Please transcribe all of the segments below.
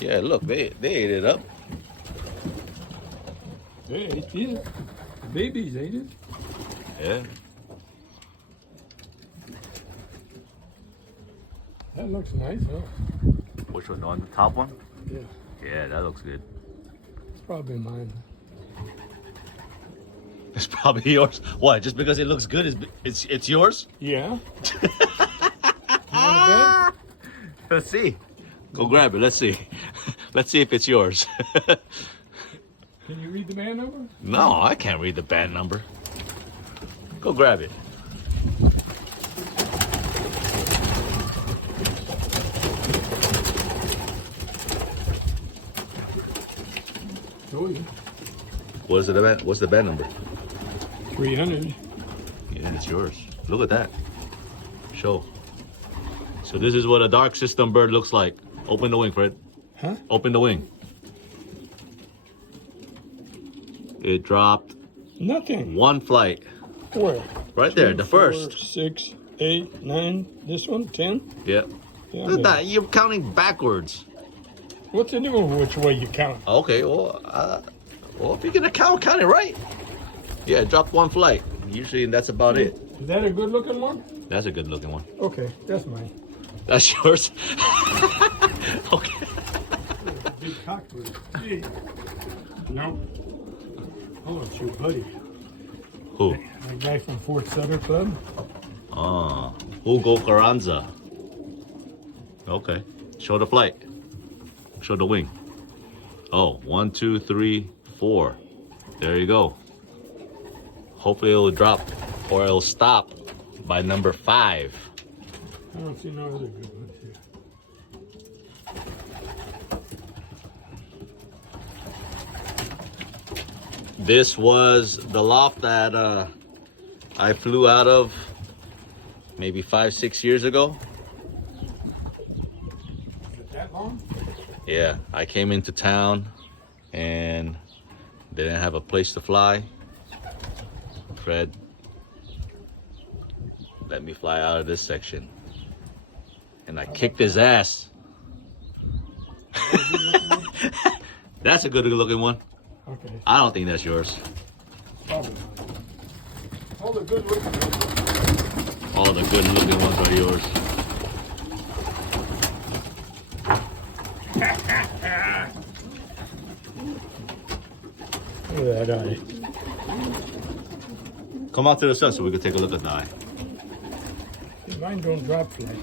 Yeah, look, they ate it up. They ate it. The babies ate it. Yeah. That looks nice, huh? Which one? On the top one? Yeah. Yeah, that looks good. It's probably mine. It's probably yours. What? Just because it looks good, it's yours? Yeah. You want Let's see. Go grab it. Let's see. Let's see if it's yours. Can you read the band number? No, I can't read the band number. Go grab it. Show you. What's the band number? 300. Yeah, it's yours. Look at that. Show. So this is what a dark system bird looks like. Open the wing, Fred. Huh? Open the wing. It dropped Nothing. one flight. Where? Right there, 2, the 4, first. 6, 8, 9. This one, 10. Yep. Yeah, Look at that. You're counting backwards. What's the difference which way you count? Okay, well, if you're gonna count it right. Yeah, it dropped one flight. Usually that's about it. Is that a good looking one? That's a good looking one. Okay, that's mine. That's yours? Okay. Big cockroach. Hey. No. Oh, it's your buddy. Who? A guy from Fort Sutter Club. Hugo Carranza. Okay. Show the flight. Show the wing. Oh, 1, 2, 3, 4. There you go. Hopefully it'll drop or it'll stop by number 5. I don't see no other good ones here. This was the loft that I flew out of maybe 5, 6 years ago. Is it that long? Yeah, I came into town and didn't have a place to fly. Fred let me fly out of this section. And I kicked his ass. That's a good looking one. Okay. I don't think that's yours. Probably not. All the good looking ones. All the good looking ones are yours. Look at that eye. Come out to the sun so we can take a look at the eye. Mine don't drop flights.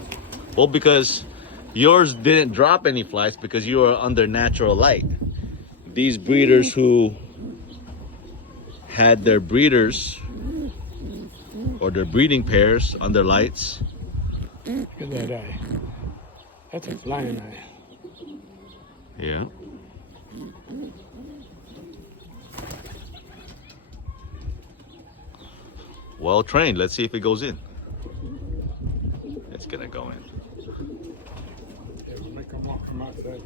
Well, because yours didn't drop any flights because you were under natural light. These breeders who had their breeders or their breeding pairs under lights. Look at that eye. That's a flying eye. Yeah. Well trained. Let's see if it goes in. It's gonna go in. Yeah, we'll make them walk from outside.